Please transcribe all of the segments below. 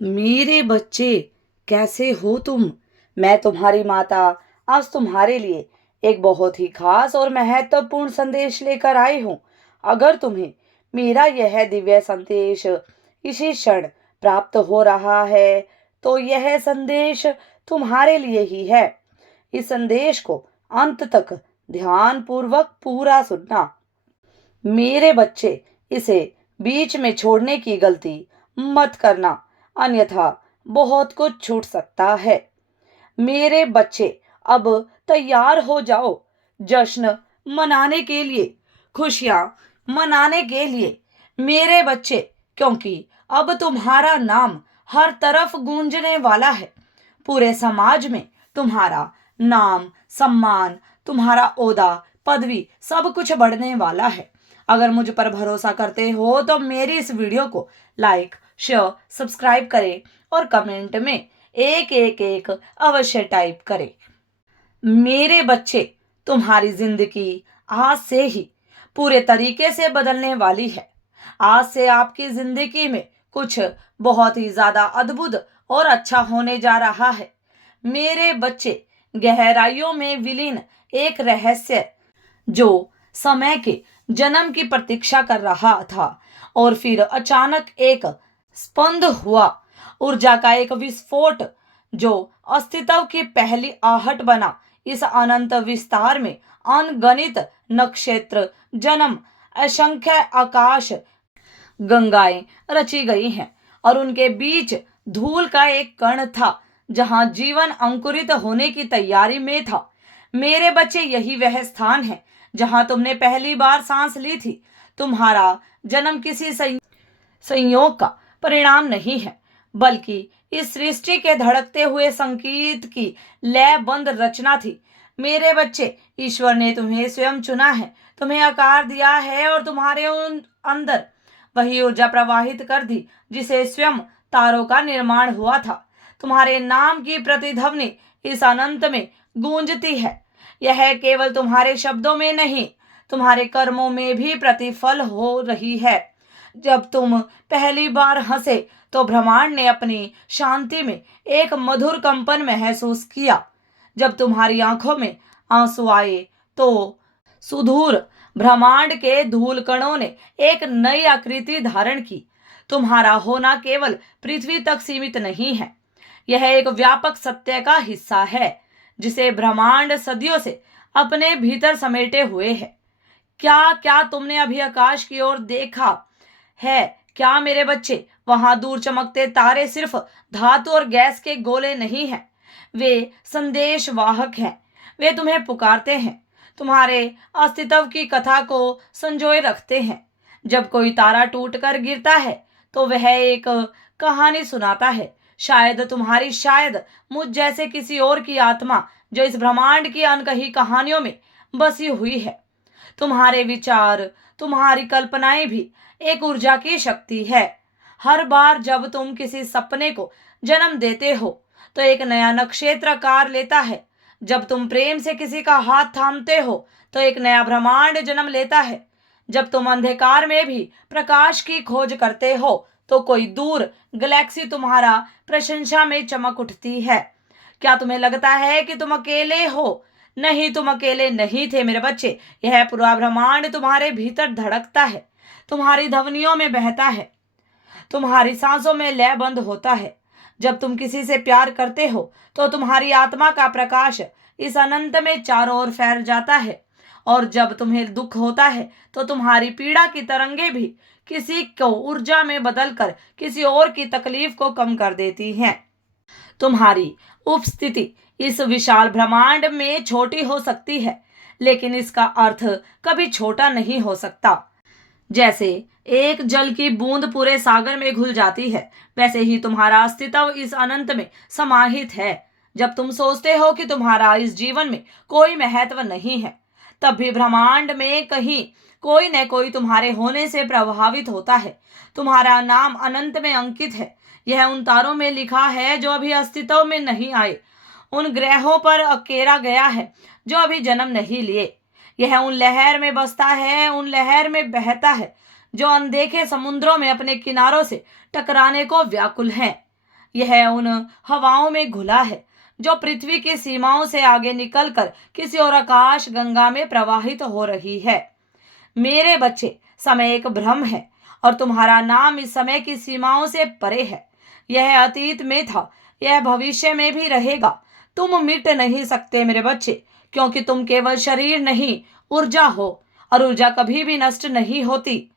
मेरे बच्चे, कैसे हो तुम? मैं तुम्हारी माता आज तुम्हारे लिए एक बहुत ही खास और महत्वपूर्ण संदेश लेकर आई हूँ। अगर तुम्हें मेरा यह दिव्य संदेश इसी क्षण प्राप्त हो रहा है, तो यह संदेश तुम्हारे लिए ही है। इस संदेश को अंत तक ध्यान पूर्वक पूरा सुनना। मेरे बच्चे, इसे बीच में छोड़ने की गलती मत करना, अन्यथा बहुत कुछ छूट सकता है। मेरे बच्चे, अब तैयार हो जाओ जश्न मनाने के लिए, खुशियां मनाने के लिए। मेरे बच्चे, क्योंकि अब तुम्हारा नाम हर तरफ गूंजने वाला है। पूरे समाज में तुम्हारा नाम, सम्मान, तुम्हारा ओहदा, पदवी सब कुछ बढ़ने वाला है। अगर मुझ पर भरोसा करते हो तो मेरी इस वीडियो को लाइक, शेयर, सब्सक्राइब करें और कमेंट में एक एक एक अवश्य टाइप करें। मेरे बच्चे, तुम्हारी जिंदगी आज से ही पूरे तरीके से बदलने वाली है। आज से आपकी जिंदगी में कुछ बहुत ही ज्यादा अद्भुत और अच्छा होने जा रहा है। मेरे बच्चे, गहराइयों में विलीन एक रहस्य जो समय के जन्म की प्रतीक्षा कर रहा था और फिर अचानक एक स्पंद हुआ, ऊर्जा का एक विस्फोट जो अस्तित्व की पहली आहट बना। इस अनंत विस्तार में अनगणित नक्षत्र, जन्म, असंख्य आकाश गंगाएं रची गई हैं और उनके बीच धूल का एक कण था जहां जीवन अंकुरित होने की तैयारी में था। मेरे बच्चे, यही वह स्थान है जहां तुमने पहली बार सांस ली थी। तुम्हारा जन्म किसी संयोग का परिणाम नहीं है, बल्कि इस सृष्टि के धड़कते हुए संगीत की लयबद्ध रचना थी। मेरे बच्चे, ईश्वर ने तुम्हें स्वयं चुना है, तुम्हें आकार दिया है और तुम्हारे उन अंदर वही ऊर्जा प्रवाहित कर दी जिसे स्वयं तारों का निर्माण हुआ था। तुम्हारे नाम की प्रतिध्वनि इस अनंत में गूंजती है। यह केवल तुम्हारे शब्दों में नहीं, तुम्हारे कर्मों में भी प्रतिफल हो रही है। जब तुम पहली बार हंसे तो ब्रह्मांड ने अपनी शांति में एक मधुर कंपन महसूस किया। जब तुम्हारी आंखों में आंसू आए तो सुदूर ब्रह्मांड के धूल कणों ने एक नई आकृति धारण की। तुम्हारा होना केवल पृथ्वी तक सीमित नहीं है, यह एक व्यापक सत्य का हिस्सा है जिसे ब्रह्मांड सदियों से अपने भीतर समेटे हुए है। क्या क्या तुमने अभी आकाश की ओर देखा है? क्या मेरे बच्चे, वहां दूर चमकते तारे सिर्फ धातु और गैस के गोले नहीं हैं, वे संदेश वाहक हैं। वे तुम्हें पुकारते हैं, तुम्हारे अस्तित्व की कथा को संजोए रखते हैं। जब कोई तारा टूटकर गिरता है तो वह एक कहानी सुनाता है, शायद तुम्हारी, शायद मुझ जैसे किसी और की आत्मा जो इस ब्रह्मांड की अनकही कहानियों में बसी हुई है। तुम्हारे विचार, तुम्हारी कल्पनाएं भी एक ऊर्जा की शक्ति है। हर बार जब तुम किसी सपने को जन्म देते हो तो एक नया नक्षत्र आकार लेता है। जब तुम प्रेम से किसी का हाथ थामते हो तो एक नया ब्रह्मांड जन्म लेता है। जब तुम अंधकार में भी प्रकाश की खोज करते हो तो कोई दूर गैलेक्सी तुम्हारा प्रशंसा में चमक उठती है। क्या तुम्हें लगता है कि तुम अकेले हो? नहीं, तुम अकेले नहीं थे मेरे बच्चे। यह पूरा ब्रह्मांड तुम्हारे भीतर धड़कता है, तुम्हारी ध्वनियों में बहता है, तुम्हारी सांसों में लयबद्ध होता है। जब तुम किसी से प्यार करते हो तो तुम्हारी आत्मा का प्रकाश इस अनंत में चारों ओर फैल जाता है, और जब तुम्हें दुख होता है तो तुम्हारी पीड़ा की तरंगे भी किसी को ऊर्जा में बदलकर किसी और की तकलीफ को कम कर देती हैं। तुम्हारी उपस्थिति इस विशाल ब्रह्मांड में छोटी हो सकती है, लेकिन इसका अर्थ कभी छोटा नहीं हो सकता। जैसे एक जल की बूंद पूरे सागर में घुल जाती है, वैसे ही तुम्हारा अस्तित्व इस अनंत में समाहित है। जब तुम सोचते हो कि तुम्हारा इस जीवन में कोई महत्व नहीं है, तब भी ब्रह्मांड में कहीं कोई न कोई तुम्हारे होने से प्रभावित होता है। तुम्हारा नाम अनंत में अंकित है। यह उन तारों में लिखा है जो अभी अस्तित्व में नहीं आए, उन ग्रहों पर अकेरा गया है जो अभी जन्म नहीं लिए। यह उन लहर में बसता है, उन लहर में बहता है जो अनदेखे समुद्रों में अपने किनारों से टकराने को व्याकुल है। यह उन हवाओं में घुला है जो पृथ्वी की सीमाओं से आगे निकलकर किसी और आकाश गंगा में प्रवाहित हो रही है। मेरे बच्चे, समय एक भ्रम है और तुम्हारा नाम इस समय की सीमाओं से परे है। यह अतीत में था, यह भविष्य में भी रहेगा। तुम मिट नहीं सकते मेरे बच्चे, क्योंकि तुम केवल शरीर नहीं, ऊर्जा हो, और ऊर्जा कभी भी नष्ट नहीं होती।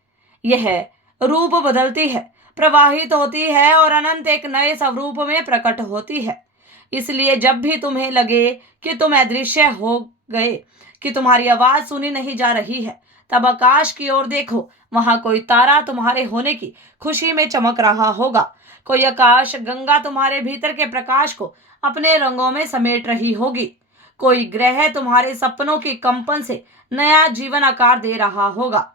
यह रूप बदलती है, प्रवाहित होती है और अनंत एक नए स्वरूप में प्रकट होती है। इसलिए जब भी तुम्हें लगे कि तुम अदृश्य हो गए, कि तुम्हारी आवाज सुनी नहीं जा रही है, तब आकाश की ओर देखो। वहां कोई तारा तुम्हारे होने की खुशी में चमक रहा होगा। कोई आकाश गंगा तुम्हारे भीतर के प्रकाश को अपने रंगों में समेट रही होगी। कोई ग्रह तुम्हारे सपनों की कंपन से नया जीवन आकार दे रहा होगा।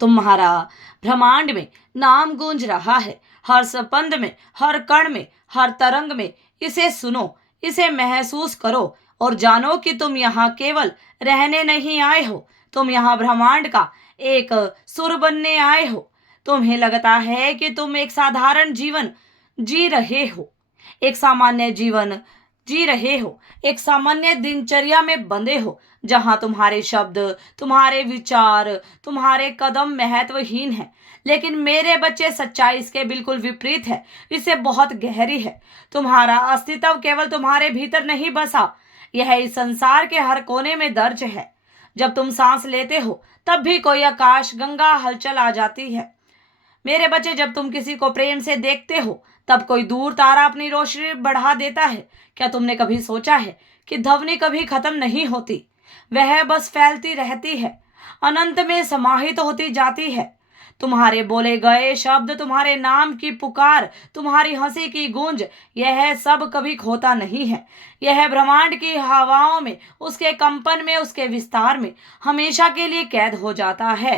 तुम्हारा ब्रह्मांड में नाम गूंज रहा है, हर स्पंद में, हर कण में, हर तरंग में। इसे सुनो, इसे महसूस करो और जानो कि तुम यहाँ केवल रहने नहीं आए हो, तुम यहाँ ब्रह्मांड का एक सुर बनने आए हो। तुम्हें लगता है कि तुम एक साधारण जीवन जी रहे हो, एक सामान्य जीवन जी रहे हो, एक सामान्य दिनचर्या में बंधे हो, जहां तुम्हारे शब्द, तुम्हारे विचार, तुम्हारे कदम महत्वहीन हैं। लेकिन मेरे बच्चे, सच्चाई इसके बिल्कुल विपरीत है। इसे बहुत गहरी है। तुम्हारा अस्तित्व केवल तुम्हारे भीतर नहीं बसा, यह इस संसार के हर कोने में दर्ज है। जब तुम सांस लेते हो तब भी कोई आकाश गंगा हलचल आ जाती है। मेरे बच्चे, जब तुम किसी को प्रेम से देखते हो तब कोई दूर तारा अपनी रोशनी बढ़ा देता है। क्या तुमने कभी सोचा है कि ध्वनि कभी खत्म नहीं होती? वह बस फैलती रहती है, अनंत में समाहित होती जाती है। तुम्हारे बोले गए शब्द, तुम्हारे नाम की पुकार, तुम्हारी हंसी की गूंज, यह सब कभी खोता नहीं है। यह ब्रह्मांड की हवाओं में, उसके कंपन में, उसके विस्तार में हमेशा के लिए कैद हो जाता है।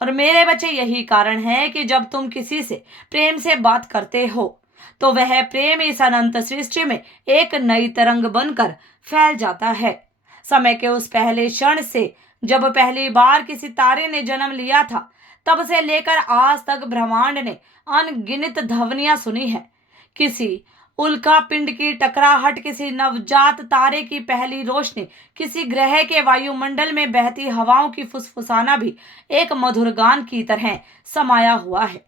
और मेरे बच्चे, यही कारण है कि जब तुम किसी से प्रेम से बात करते हो तो वह प्रेम इस अनंत सृष्टि में एक नई तरंग बनकर फैल जाता है। समय के उस पहले क्षण से जब पहली बार किसी तारे ने जन्म लिया था, तब से लेकर आज तक ब्रह्मांड ने अनगिनत ध्वनियां सुनी है। किसी उल्का पिंड की टकराहट, किसी नवजात तारे की पहली रोशनी, किसी ग्रह के वायुमंडल में बहती हवाओं की फुसफुसाना भी एक मधुर गान की तरह समाया हुआ है।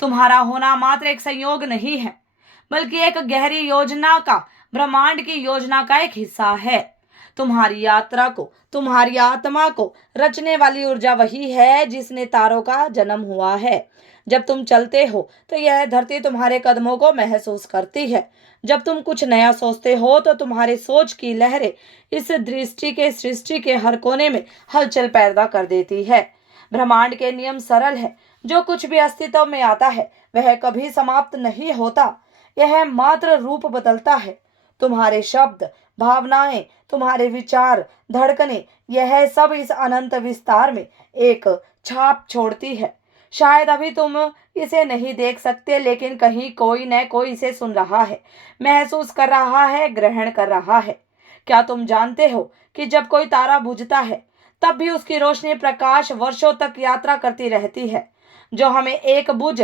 तुम्हारा होना मात्र एक संयोग नहीं है, बल्कि एक गहरी योजना का, ब्रह्मांड की योजना का एक हिस्सा है। तुम्हारी यात्रा को, तुम्हारी आत्मा को रचने वाली ऊर्जा वही है जिसने तारों का जन्म हुआ है। जब तुम चलते हो तो यह धरती तुम्हारे कदमों को महसूस करती है। जब तुम कुछ नया सोचते हो तो तुम्हारे सोच की लहरें इस दृष्टि के सृष्टि के हर कोने में हलचल पैदा कर देती है। ब्रह्मांड के नियम सरल है। जो कुछ भी अस्तित्व में आता है वह कभी समाप्त नहीं होता, यह मात्र रूप बदलता है। तुम्हारे शब्द, भावनाएं, तुम्हारे विचार, धड़कनें, यह सब इस अनंत विस्तार में एक छाप छोड़ती है। शायद अभी तुम इसे नहीं देख सकते, लेकिन कहीं कोई न कोई इसे सुन रहा है, महसूस कर रहा है, ग्रहण कर रहा है। क्या तुम जानते हो कि जब कोई तारा बुझता है तब भी उसकी रोशनी, प्रकाश वर्षों तक यात्रा करती रहती है। जो हमें एक बुझ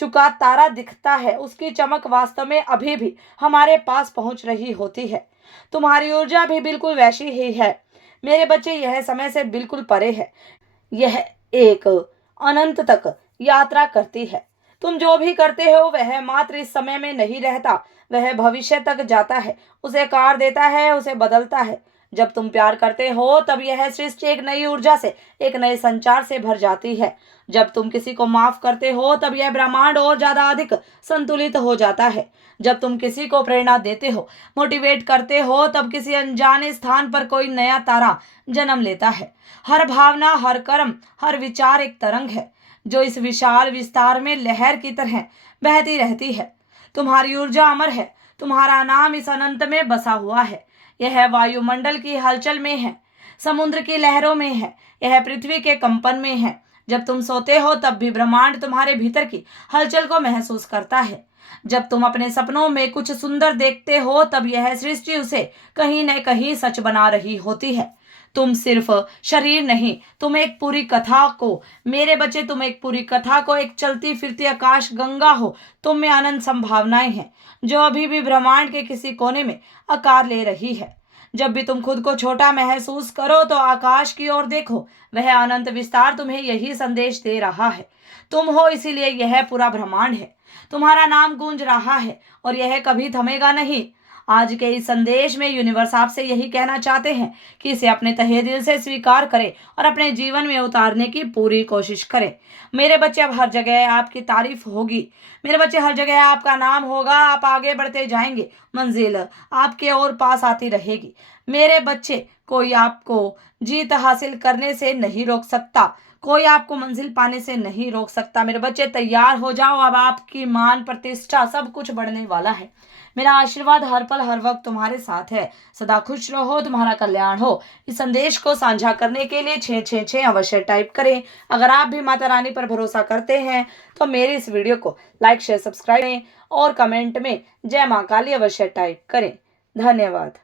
चुका तारा दिखता है, उसकी चमक वास्तव में अभी भी हमारे पास पहुंच रही होती है। तुम्हारी ऊर्जा भी बिल्कुल वैसी ही है मेरे बच्चे। यह समय से बिल्कुल परे है, यह एक अनंत तक यात्रा करती है। तुम जो भी करते हो वह मात्र इस समय में नहीं रहता, वह भविष्य तक जाता है, उसे कार देता है, उसे बदलता है। जब तुम प्यार करते हो तब यह सृष्टि एक नई ऊर्जा से, एक नए संचार से भर जाती है। जब तुम किसी को माफ करते हो तब यह ब्रह्मांड और ज्यादा अधिक संतुलित हो जाता है। जब तुम किसी को प्रेरणा देते हो, मोटिवेट करते हो, तब किसी अनजाने स्थान पर कोई नया तारा जन्म लेता है। हर भावना, हर कर्म, हर विचार एक तरंग है जो इस विशाल विस्तार में लहर की तरह बहती रहती है। तुम्हारी ऊर्जा अमर है, तुम्हारा नाम इस अनंत में बसा हुआ है। यह वायुमंडल की हलचल में है, समुद्र की लहरों में है, यह पृथ्वी के कंपन में है। जब तुम सोते हो तब भी ब्रह्मांड तुम्हारे भीतर की हलचल को महसूस करता है। जब तुम अपने सपनों में कुछ सुंदर देखते हो तब यह सृष्टि उसे कहीं न कहीं सच बना रही होती है। तुम सिर्फ शरीर नहीं, तुम एक पूरी कथा को, मेरे बच्चे तुम एक पूरी कथा को, एक चलती फिरती आकाश गंगा हो। तुम में अनंत संभावनाएं हैं जो अभी भी ब्रह्मांड के किसी कोने में आकार ले रही है। जब भी तुम खुद को छोटा महसूस करो तो आकाश की ओर देखो, वह अनंत विस्तार तुम्हें यही संदेश दे रहा है। तुम हो, इसीलिए यह पूरा ब्रह्मांड है। तुम्हारा नाम गूंज रहा है और यह कभी थमेगा नहीं। आज के इस संदेश में यूनिवर्स आपसे यही कहना चाहते हैं कि इसे अपने तहे दिल से स्वीकार करें और अपने जीवन में उतारने की पूरी कोशिश करें। मेरे बच्चे, अब हर जगह आपकी तारीफ होगी। मेरे बच्चे, हर जगह आपका नाम होगा। आप आगे बढ़ते जाएंगे, मंजिल आपके और पास आती रहेगी। मेरे बच्चे, कोई आपको जीत हासिल करने से नहीं रोक सकता, कोई आपको मंजिल पाने से नहीं रोक सकता। मेरे बच्चे, तैयार हो जाओ, अब आपकी मान प्रतिष्ठा सब कुछ बढ़ने वाला है। मेरा आशीर्वाद हर पल हर वक्त तुम्हारे साथ है। सदा खुश रहो, तुम्हारा कल्याण हो। इस संदेश को साझा करने के लिए 666 अवश्य टाइप करें। अगर आप भी माता रानी पर भरोसा करते हैं तो मेरी इस वीडियो को लाइक शेयर सब्सक्राइब करें और कमेंट में जय मां काली अवश्य टाइप करें। धन्यवाद।